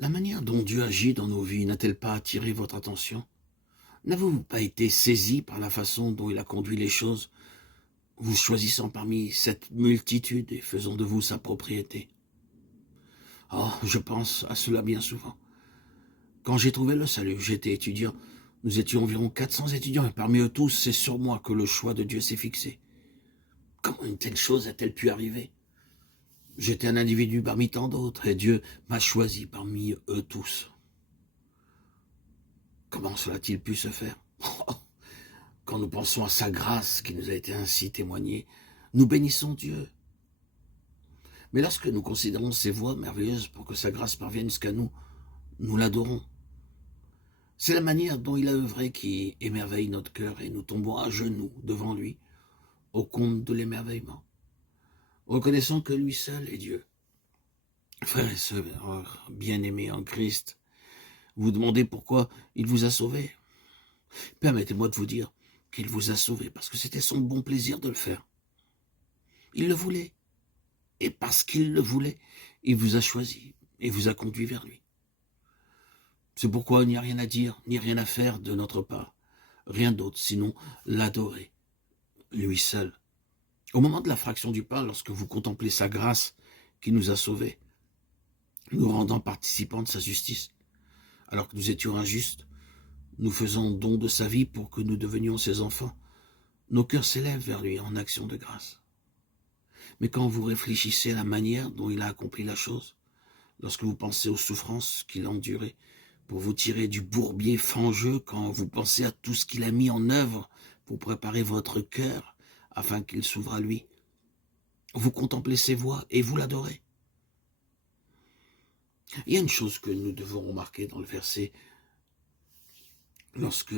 La manière dont Dieu agit dans nos vies n'a-t-elle pas attiré votre attention? N'avez-vous pas été saisi par la façon dont il a conduit les choses, vous choisissant parmi cette multitude et faisant de vous sa propriété? Oh, je pense à cela bien souvent. Quand j'ai trouvé le salut, j'étais étudiant. Nous étions environ 400 étudiants et parmi eux tous, c'est sur moi que le choix de Dieu s'est fixé. Comment une telle chose a-t-elle pu arriver? J'étais un individu parmi tant d'autres et Dieu m'a choisi parmi eux tous. Comment cela a-t-il pu se faire? Quand nous pensons à sa grâce qui nous a été ainsi témoignée, nous bénissons Dieu. Mais lorsque nous considérons ses voies merveilleuses pour que sa grâce parvienne jusqu'à nous, nous l'adorons. C'est la manière dont il a œuvré qui émerveille notre cœur et nous tombons à genoux devant lui, au compte de l'émerveillement, reconnaissant que lui seul est Dieu. Frères et sœurs bien-aimés en Christ, vous demandez pourquoi il vous a sauvés. Permettez-moi de vous dire qu'il vous a sauvés parce que c'était son bon plaisir de le faire. Il le voulait. Et parce qu'il le voulait, il vous a choisi et vous a conduit vers lui. C'est pourquoi il n'y a rien à dire, ni rien à faire de notre part. Rien d'autre, sinon l'adorer, lui seul. Au moment de la fraction du pain, lorsque vous contemplez sa grâce qui nous a sauvés, nous rendant participants de sa justice, alors que nous étions injustes, nous faisons don de sa vie pour que nous devenions ses enfants. Nos cœurs s'élèvent vers lui en action de grâce. Mais quand vous réfléchissez à la manière dont il a accompli la chose, lorsque vous pensez aux souffrances qu'il a endurées pour vous tirer du bourbier fangeux, quand vous pensez à tout ce qu'il a mis en œuvre pour préparer votre cœur afin qu'il s'ouvre à lui, vous contemplez ses voies et vous l'adorez. Il y a une chose que nous devons remarquer dans le verset, lorsque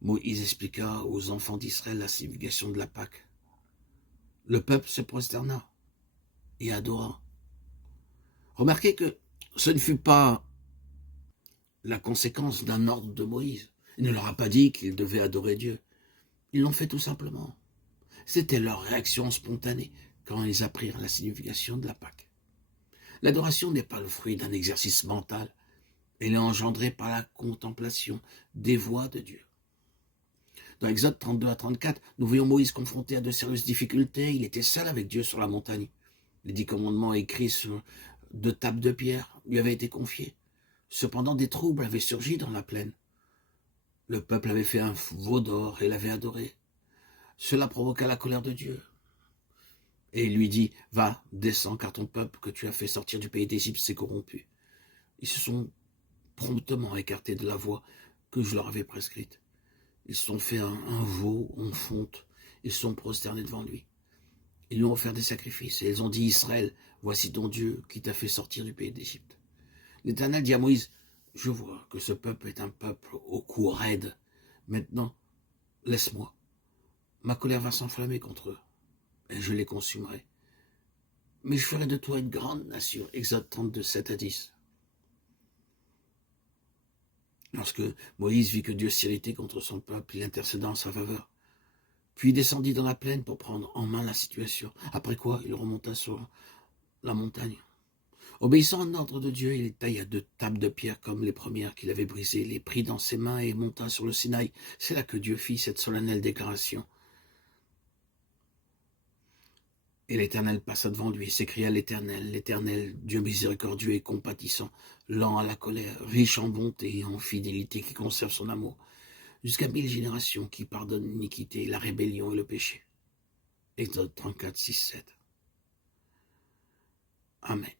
Moïse expliqua aux enfants d'Israël la signification de la Pâque. Le peuple se prosterna et adora. Remarquez que ce ne fut pas la conséquence d'un ordre de Moïse. Il ne leur a pas dit qu'ils devaient adorer Dieu. Ils l'ont fait tout simplement. C'était leur réaction spontanée quand ils apprirent la signification de la Pâque. L'adoration n'est pas le fruit d'un exercice mental. Elle est engendrée par la contemplation des voies de Dieu. Dans Exode 32 à 34, nous voyons Moïse confronté à de sérieuses difficultés. Il était seul avec Dieu sur la montagne. Les 10 commandements écrits sur 2 tables de pierre lui avaient été confiés. Cependant, des troubles avaient surgi dans la plaine. Le peuple avait fait un veau d'or et l'avait adoré. Cela provoqua la colère de Dieu. Et il lui dit, « Va, descends, car ton peuple que tu as fait sortir du pays d'Égypte s'est corrompu. » Ils se sont promptement écartés de la voie que je leur avais prescrite. Ils se sont fait un veau en fonte. Ils se sont prosternés devant lui. Ils lui ont offert des sacrifices et ils ont dit, « Israël, voici ton Dieu qui t'a fait sortir du pays d'Égypte. » L'Éternel dit à Moïse, « Je vois que ce peuple est un peuple au cou raide. Maintenant, laisse-moi. Ma colère va s'enflammer contre eux, et je les consumerai. Mais je ferai de toi une grande nation. » Exode 32, 7 à 10. Lorsque Moïse vit que Dieu s'irritait contre son peuple, il intercéda en sa faveur. Puis il descendit dans la plaine pour prendre en main la situation. Après quoi, il remonta sur la montagne. Obéissant à l'ordre de Dieu, il tailla 2 tables de pierre comme les premières qu'il avait brisées, les prit dans ses mains et monta sur le Sinaï. C'est là que Dieu fit cette solennelle déclaration. Et l'Éternel passa devant lui, et s'écria l'Éternel, Dieu miséricordieux et compatissant, lent à la colère, riche en bonté et en fidélité, qui conserve son amour, jusqu'à 1000 générations, qui pardonne l'iniquité, la rébellion et le péché. Exode 34, 6, 7. Amen.